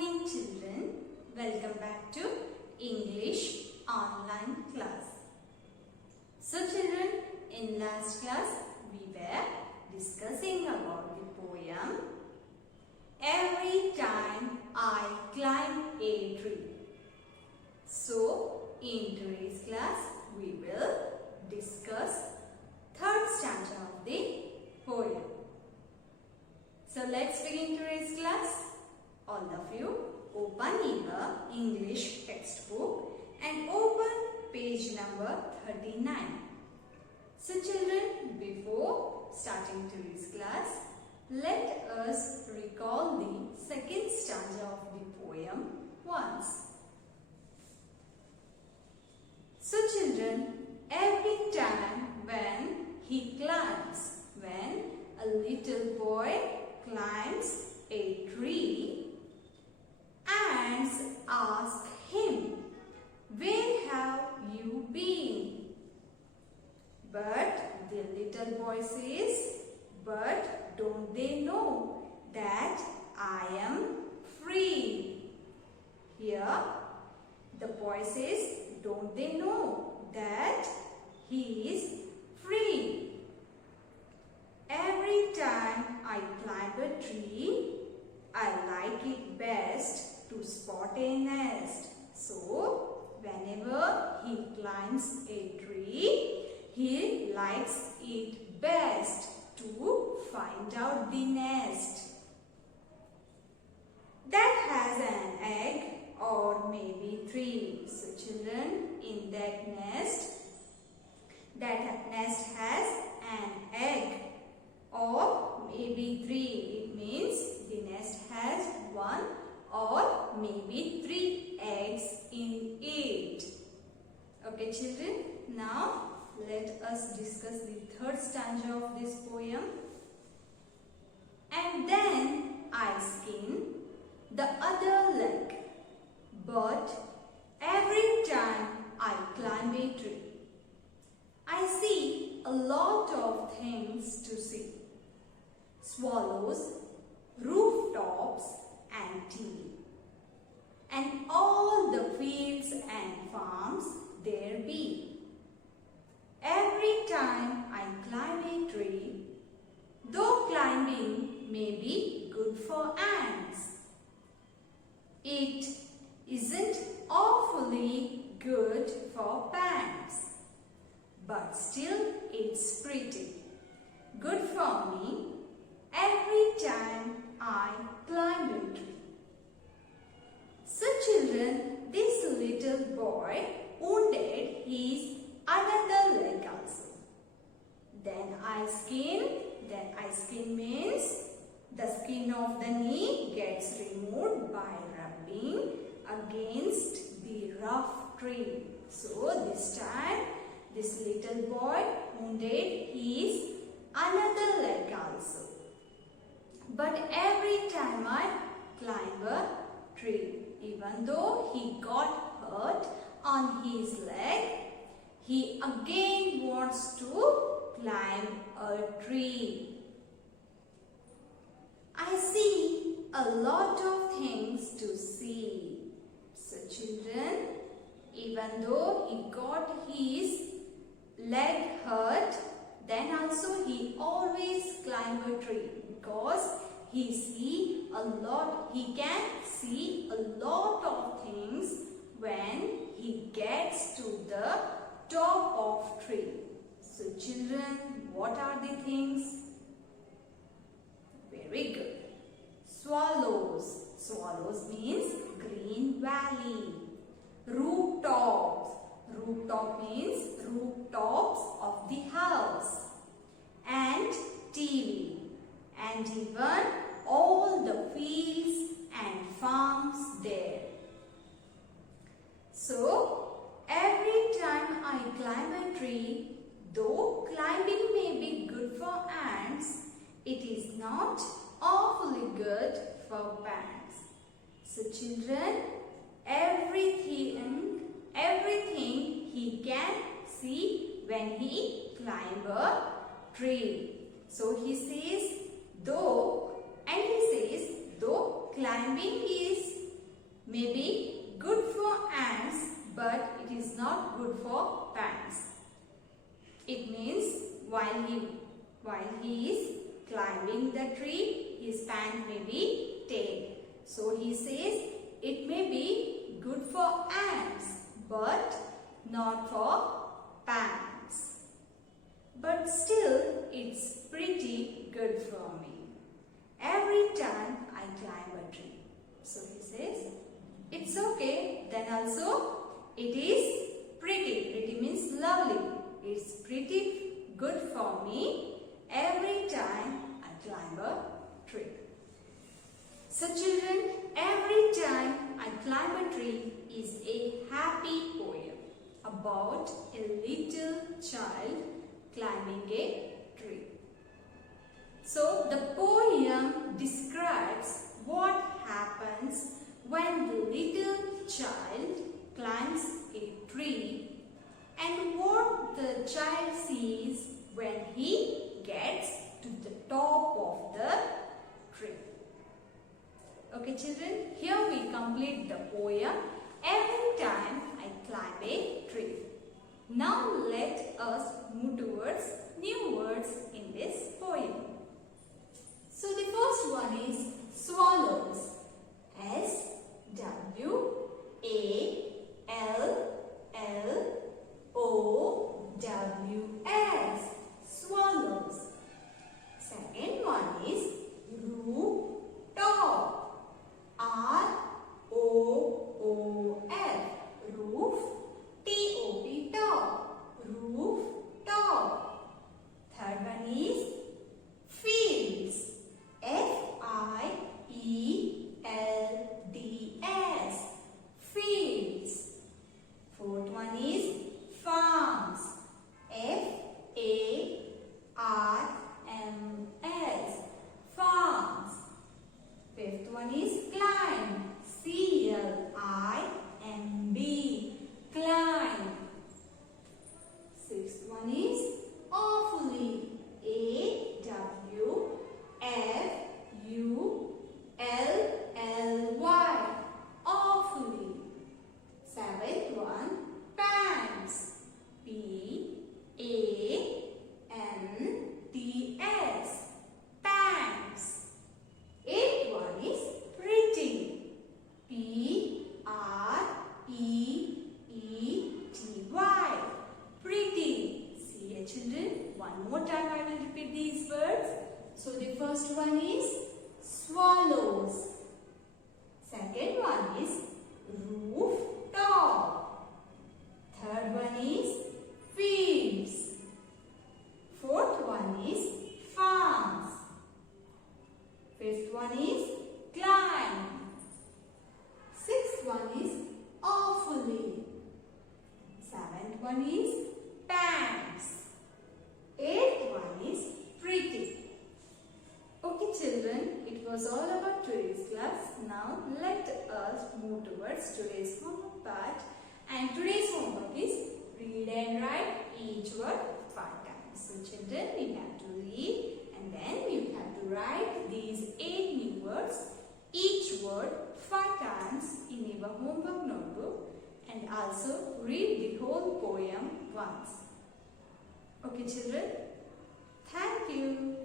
morning children. Welcome back to English online class. So children, in last class we were discussing about the poem Every Time I Climb a Tree. So in today's class we will discuss third stanza of the poem. So let's begin today's class. All of you open your English textbook and open page number 39. So children, before starting today's class, let us recall the second stanza of the poem once. So children, every time when he climbs, when a little boy climbs a tree, ants ask him, "Where have you been?" But the little boy says, "But don't they know that I am free?" Here the boy says, don't they know that he is free? Every time I climb a tree, I like it best to spot a nest. So, whenever he climbs a tree, he likes it best to find out the nest that has an egg or maybe three. So children, in that nest has an egg or maybe three. It means the nest has one or maybe three eggs in it. Okay children, now let us discuss the third stanza of this poem. And then I skin the other leg, but every time I climb a tree, I see a lot of things to see. Swallows, rooftops and TV, and all the fields and farms there be. Every time I climb a tree, though climbing may be good for ants, it isn't awfully good for pants, but still it's pretty good for me every time I climb a tree. So children, this little boy wounded his another leg also. Then I skin means the skin of the knee gets removed by rubbing against the rough tree. So this time this little boy wounded his another leg also. But every time I climb a tree, even though he got hurt on his leg, he again wants to climb a tree. I see a lot of things to see. So children, even though he got his leg hurt, then also he always climb a tree because he can see a lot of things when he gets to the top of tree. So children, what are the things? Very good. Swallows. Swallows means green valley. Rooftops. Rooftop means rooftops of the house. And TV. And even all the fields and farms there. So, every time I climb a tree, though climbing may be good for ants, it is not awfully good for pants. So children, everything he can see when he climb a tree. So he says though climbing is may be good for ants, but it is not good for pants. It means while he is climbing the tree, his pant may be tailed. So he says it may be good for ants, but not for pants. But still, it's pretty good for me. Every time I climb a tree. So he says, it's okay. Then also, it is pretty. Pretty means lovely. It's pretty good for me every time I climb a tree. So children, every time I climb a tree is a happy poem about a little child climbing a tree. So the poem describes what happens when the little child climbs a tree and what the child sees when he gets to the top of the tree. Okay children, here we complete the poem every time I climb a tree. Now let us move towards new words in this poem. So the first one is swallows. S-W-A-L-L-O-W-S. Swallows. Second one is rooftop. R-O-O-F. Roof. T-O-P. Top. Rooftop. Third one is fields. F-I-E-L-D-S. Fields. Fourth one is farms. F-A-R-M-S. Farms. Fifth one is climb. C-L-I-M-B. Climb. Sixth one is awfully. A-W-F-U-L-L-Y. Awfully. Seventh one, pants. P-A-N-T-S. Pants. Eighth one is pretty. P-R-E-E-T-Y. Pretty. See here children, one more time I will repeat these words. So the first one is swallows. Second one is rooftop. Third one is fields. Fourth one is farms. Fifth one is climb. Sixth one is awfully. Seventh one is pants. Eighth one is pretty. Okay children, it was all about today's class. Now let us move towards today's homework part. And today's homework is read and write each word 5 times. So children, we have to read and then we have to write these 8 new words, each word 5 times in your homework notebook, and also read the whole poem once. Okay children, thank you.